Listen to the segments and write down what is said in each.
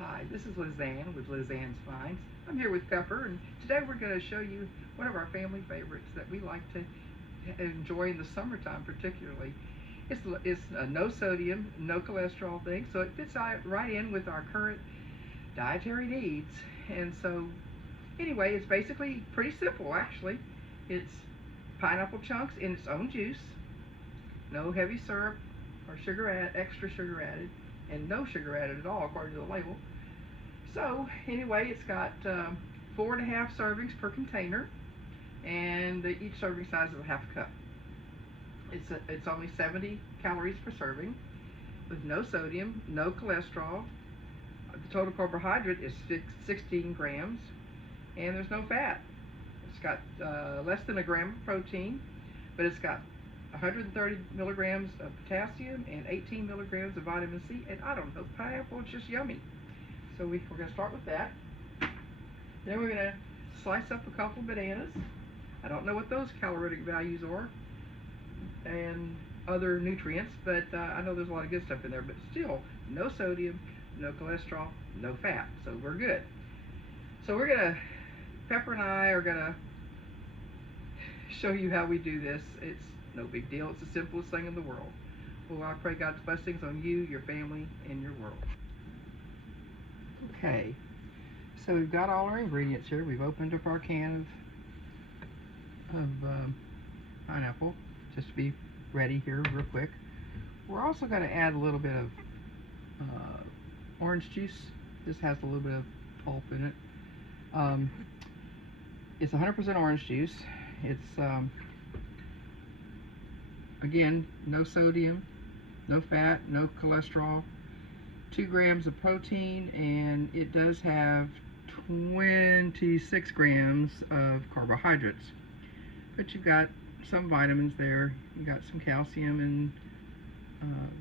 Hi, this is Liz Ann with Liz Ann's Finds. I'm here with Pepper, and today we're going to show you one of our family favorites that we like to enjoy in the summertime particularly. It's a no sodium, no cholesterol thing, so it fits right in with our current dietary needs. And so, anyway, it's basically pretty simple actually. It's pineapple chunks in its own juice, no heavy syrup or extra sugar added, and no sugar added at all according to the label. So anyway, it's got 4.5 servings per container, and each serving size is a half a cup. It's only 70 calories per serving, with no sodium, no cholesterol. The total carbohydrate is 16 grams, and there's no fat. It's got less than a gram of protein, but it's got 130 milligrams of potassium and 18 milligrams of vitamin C. And I don't know, pineapple is just yummy. So we're going to start with that. Then we're going to slice up a couple bananas. I don't know what those calorific values are and other nutrients, but I know there's a lot of good stuff in there, but still, no sodium, no cholesterol, no fat, so we're good. So Pepper and I are going to show you how we do this. It's no big deal. It's the simplest thing in the world. Well, I pray God's blessings on you, your family, and your world. Okay, so we've got all our ingredients here. We've opened up our can of pineapple, just to be ready here real quick. We're also going to add a little bit of orange juice. This has a little bit of pulp in it. It's 100% orange juice. It's again, no sodium, no fat, no cholesterol, 2 grams of protein, and it does have 26 grams of carbohydrates. But you've got some vitamins there. You got some calcium and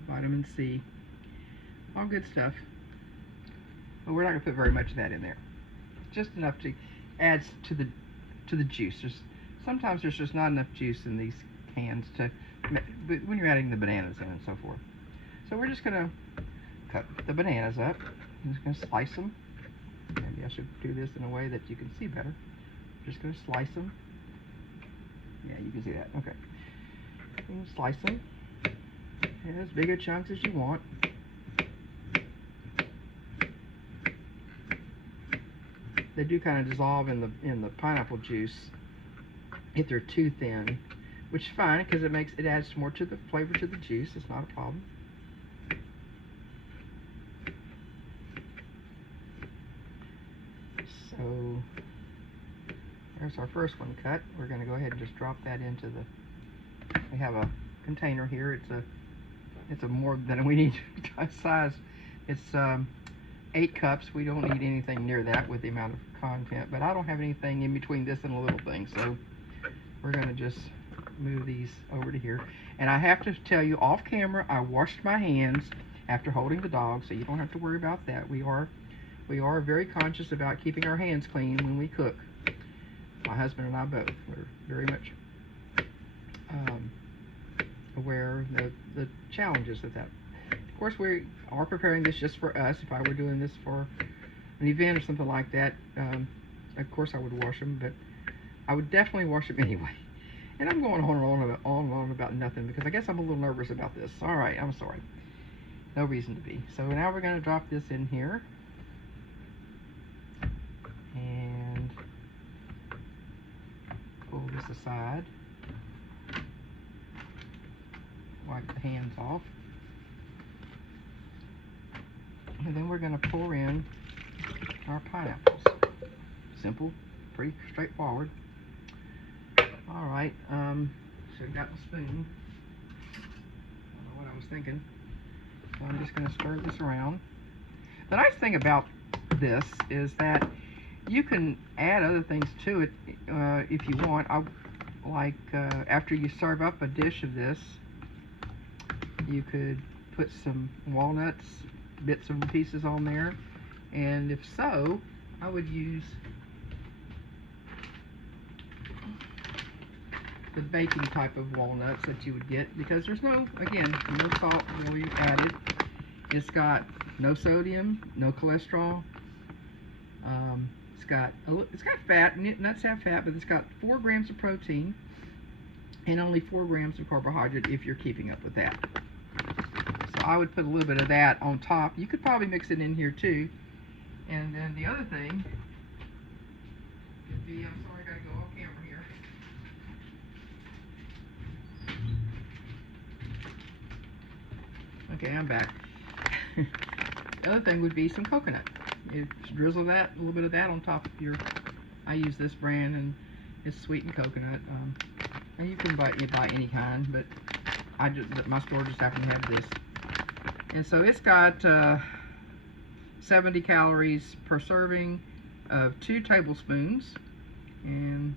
vitamin C. All good stuff. But we're not going to put very much of that in there. Just enough to add to the juice. Sometimes there's just not enough juice in these cans when you're adding the bananas in and so forth. So we're just going to cut the bananas up. I'm just going to slice them. Maybe I should do this in a way that you can see better. I'm just going to slice them. Yeah, you can see that. Okay. You can slice them as big a chunks as you want. They do kind of dissolve in the pineapple juice if they're too thin, which is fine because it adds more to the flavor to the juice. It's not a problem. So there's our first one cut. We're going to go ahead and just drop that into we have a container here. It's a more than we need size. It's 8 cups. We don't need anything near that with the amount of content, but I don't have anything in between this and a little thing, so we're going to just move these over to here. And I have to tell you off camera, I washed my hands after holding the dog, so you don't have to worry about that. We are very conscious about keeping our hands clean when we cook. My husband and I both. We're very much aware of the challenges of that. Of course, we are preparing this just for us. If I were doing this for an event or something like that, of course I would wash them, but I would definitely wash them anyway. And I'm going on and on about nothing because I guess I'm a little nervous about this. All right, I'm sorry. No reason to be. So now we're going to drop this in here. And pull this aside. Wipe the hands off. And then we're going to pour in our pineapples. Simple, pretty straightforward. All right, should have got the spoon. I don't know what I was thinking. So I'm just going to stir this around. The nice thing about this is that you can add other things to it if you want. After you serve up a dish of this, you could put some walnuts, bits and pieces on there, and if so, I would use the baking type of walnuts that you would get, because there's no salt really added. It's got no sodium, no cholesterol. It's got fat. Nuts have fat, but it's got 4 grams of protein and only 4 grams of carbohydrate if you're keeping up with that. So I would put a little bit of that on top. You could probably mix it in here too. And then the other thing would be, I'm sorry, I gotta go off camera here. Okay, I'm back. The other thing would be some coconut. You drizzle that, a little bit of that on top of your, I use this brand and it's sweetened coconut. And you can buy any kind, but my store just happened to have this. And so it's got 70 calories per serving of 2 tablespoons. And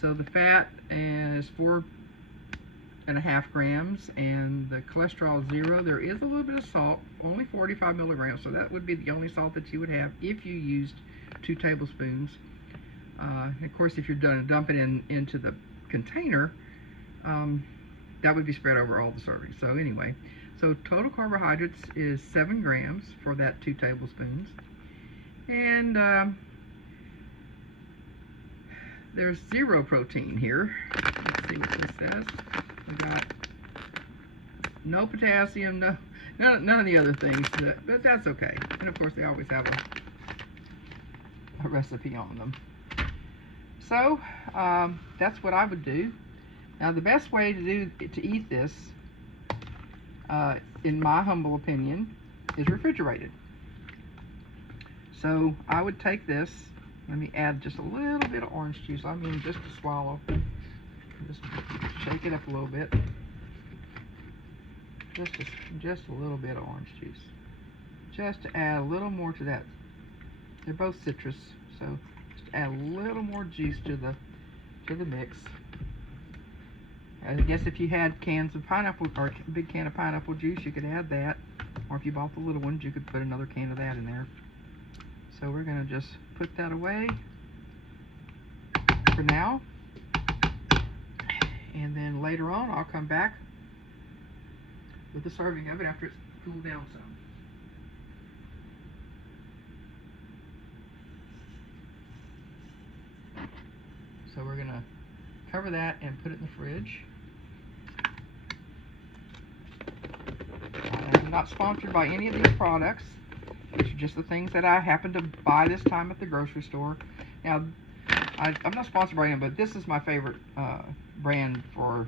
so the fat is 4.5 grams and the cholesterol is 0. There is a little bit of salt, only 45 milligrams, so that would be the only salt that you would have if you used 2 tablespoons. Of course, if you're done dumping into the container, that would be spread over all the servings. So anyway, so total carbohydrates is 7 grams for that 2 tablespoons. And there's 0 protein here. Let's see what this says. We got no potassium, none of the other things, but that's okay. And of course, they always have a recipe on them. So that's what I would do. Now, the best way to eat this, in my humble opinion, is refrigerated. So I would take this. Let me add just a little bit of orange juice. I mean, just a swallow. Just shake it up a little bit. Just a little bit of orange juice. Just to add a little more to that. They're both citrus, so just add a little more juice to the mix. I guess if you had cans of pineapple, or a big can of pineapple juice, you could add that. Or if you bought the little ones, you could put another can of that in there. So we're going to just put that away for now. And then later on, I'll come back with a serving of it after it's cooled down some. So we're going to cover that and put it in the fridge. I'm not sponsored by any of these products. These are just the things that I happen to buy this time at the grocery store. Now, I'm not sponsored by them, but this is my favorite brand for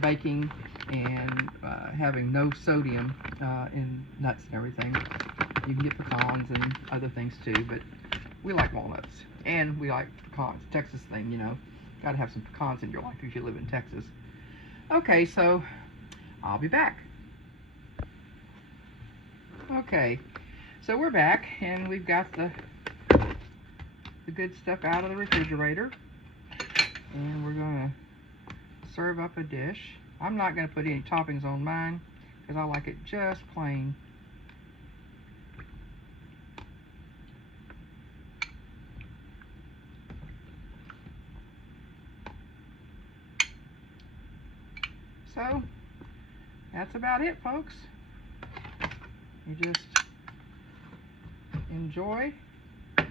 baking and having no sodium in nuts and everything. You can get pecans and other things too, but we like walnuts and we like pecans. Texas thing, you know. Got to have some pecans in your life if you live in Texas. Okay, so I'll be back. Okay, so we're back and we've got the good stuff out of the refrigerator, and we're going to serve up a dish. I'm not going to put any toppings on mine because I like it just plain. So that's about it, folks. You just enjoy the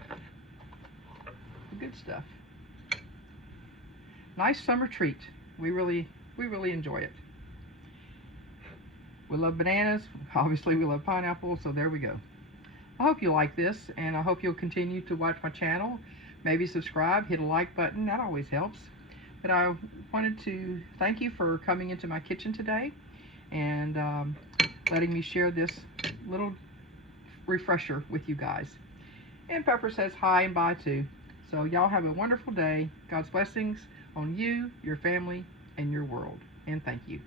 good stuff. Nice summer treat. We really enjoy it. We love bananas. Obviously, we love pineapple, so there we go. I hope you like this, and I hope you'll continue to watch my channel. Maybe subscribe, hit a like button. That always helps. But I wanted to thank you for coming into my kitchen today and letting me share this little refresher with you guys. And Pepper says hi and bye too. So y'all have a wonderful day. God's blessings on you, your family, and your world. And thank you.